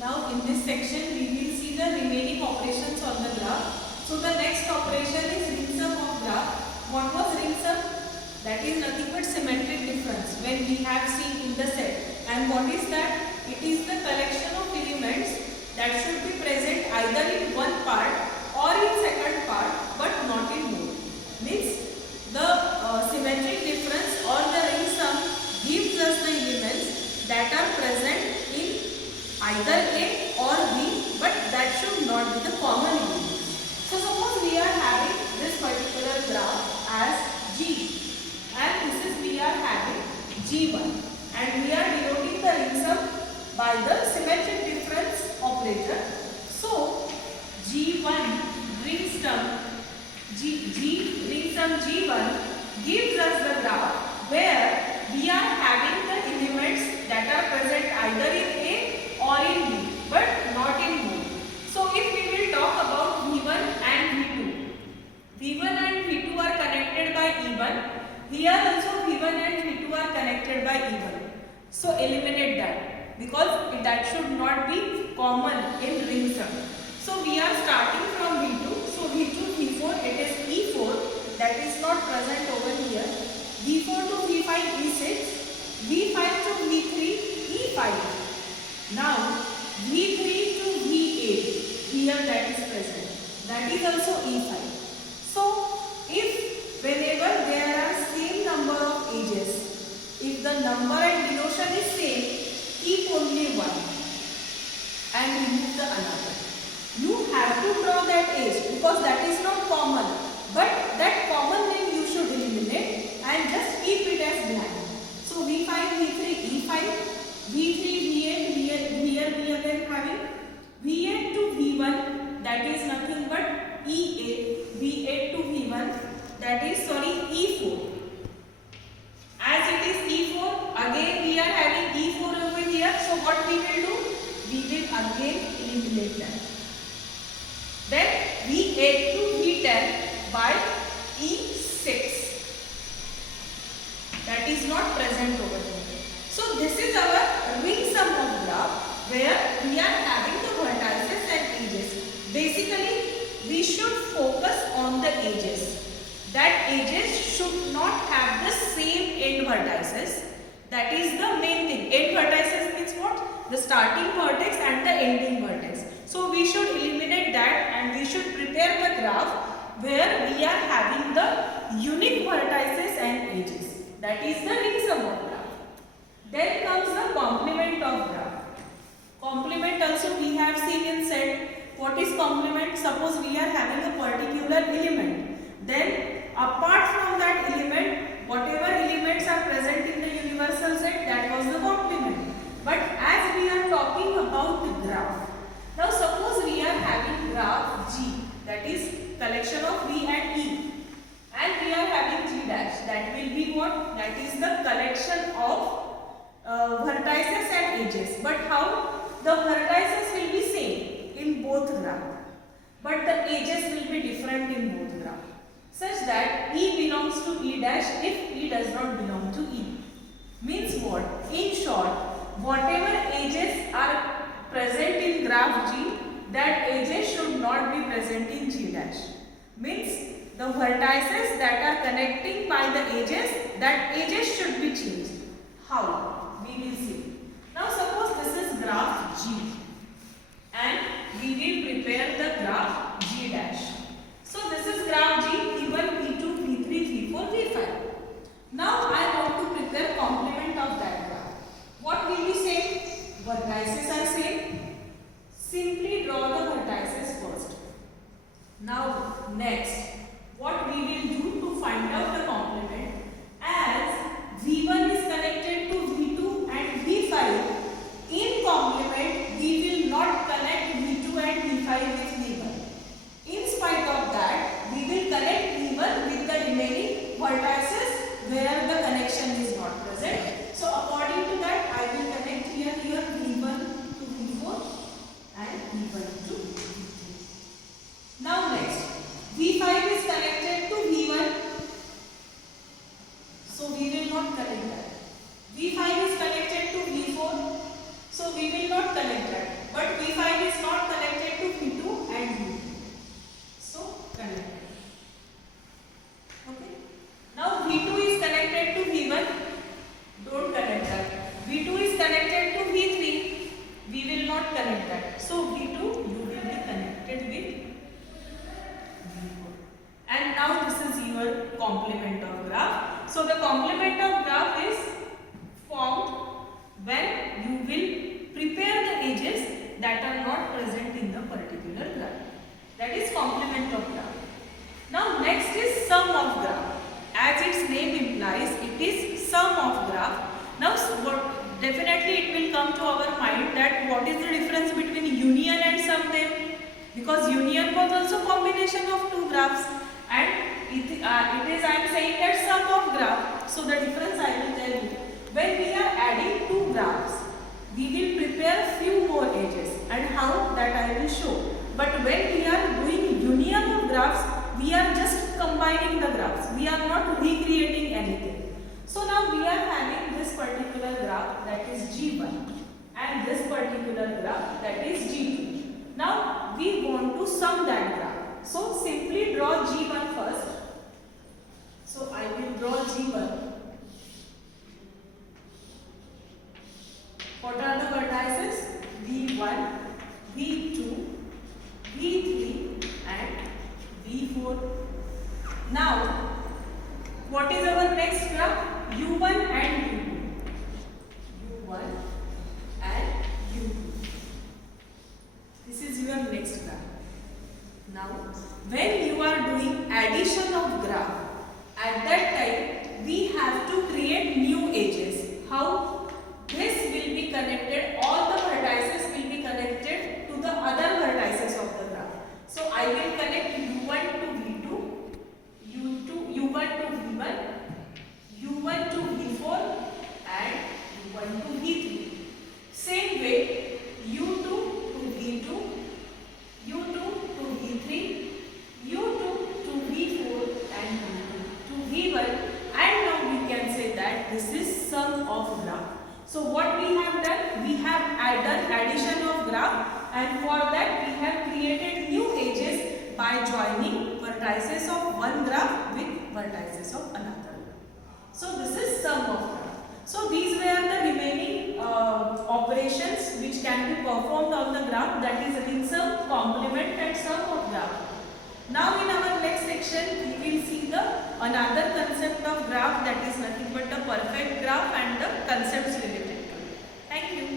Now in this section we will see the remaining operations on the graph. So the next operation is ring sum of graph. What was ring sum? That is nothing but symmetric difference when we have seen in the set. And what is that? It is the collection of elements that should be present either in one part or in second part but not in both. Means the symmetric difference or the ring sum gives us the elements that are present in either A or B, but that should not be the common element. So suppose we are having this particular graph as G, and this is we are having G1, and we are denoting the ring sum by the symmetric difference operator. So G1 ring sum ring sum G1 gives us the graph where we are having the elements that are present either in A or in B, but not in both. So if we will talk about V1 and V2, V1 and V2 are connected by E1. Here also V1 and V2 are connected by E1. So eliminate that because that should not be common in ring sum. So we are starting from V2. So V2, V4, it is E4 that is not present over here. V4 to V5, E6. V5 to V3, E5. Now V3 to V8, here that is present. That is also E5. So if whenever there are same number of edges, if the number and denotation is same, keep only one and remove the another. You have to draw that edge because that is not common. But that common name you should eliminate and just keep it as blank. So V5, V3, E5, V3, V8, here we again having V8 to V1, that is nothing but E8, V8 to V1, that is E4. As it is E4, again we are having E4 over here. So what we will do? We will again eliminate that. Then V8 to V10 by E6. That is not present over here. So this is our ring sum of graph where we are having the vertices and edges. Basically, we should focus on the edges. That edges should not have the same end vertices. That is the main thing. End vertices means what? The starting vertex and the ending vertex. So we should eliminate that and we should prepare the graph where we are having the unique vertices and edges. That is the ring sum of graph. Then comes the complement of graph. Complement also we have seen in set. What is complement? Suppose we are having a particular element. Then apart from that element, whatever elements are present in the universal set, that was the complement. But as we are talking about the graph, now suppose we are having graph G, that is collection of V and E, and we are having G dash, that will be what? That is the collection of vertices and edges. But how? The vertices will be same in both graph, but the edges will be different in both graph, such that E belongs to E dash if E does not belong to E. Means what? In short, whatever edges are present in graph G, that edges should not be present in G dash. Means the vertices that are connecting by the edges, that edges should be changed. How? We will see. Now suppose this is graph G and we will prepare the graph G dash. So this is graph G, P1, P2, P3, P4, P5. Now I want to prepare complement of that graph. What will we say? Vertices are same. Simply draw the vertices first. Now next, what we will do to find out the complement, as V1 is connected to V2 and V5, in complement we will not connect V2 and V5 with V1. In spite of that, we will connect V1 with the remaining vertices where the connection is not present. So according to that, I will connect here V1 to connected to V3, we will not connect that. So V2, you will be connected with V4. And now this is your complement of graph. So the complement of graph is formed when you will prepare the edges that are not present in the particular graph. That is complement of graph. Now next is sum of graph. As its name implies, it is sum of graph. Now definitely it will come to our mind that what is the difference between union and sum then? Because union was also combination of two graphs, and it is I am saying that sum of graph. So the difference I will tell you. When we are adding two graphs, we will prepare few more edges, and how that I will show. But when we are doing union of graphs, we are just combining the graphs. We are not recreating anything. So now we are having this particular graph that is G1 and this particular graph that is G2. Now we want to sum that graph. So simply draw G1 first. So I will draw G1. What are the vertices? V1, V2, V3 and V4. Now, what is our next graph? U1 and U2. U1 and U2. This is your next graph. Now, when you are doing addition of graph, at that time, we have to create new edges. How? This will be connected, all the vertices will be connected to the other vertices of the graph. So I will connect U1 to V2, U1 to V1, U1 to V4 and U1 to V3. Same way, U2 to V2, U2 to V3, U2 to V4 and U2 to V1, and now we can say that this is sum of graph. So what we have done? We have done addition of graph, and for that we have created new edges by joining vertices of one graph with vertices of another graph. So this is sum of graph. So these were the remaining operations which can be performed on the graph, that is ring sum, complement and sum of graph. Now in our next section we will see the another concept of graph, that is nothing but the perfect graph and the concepts related to it. Thank you.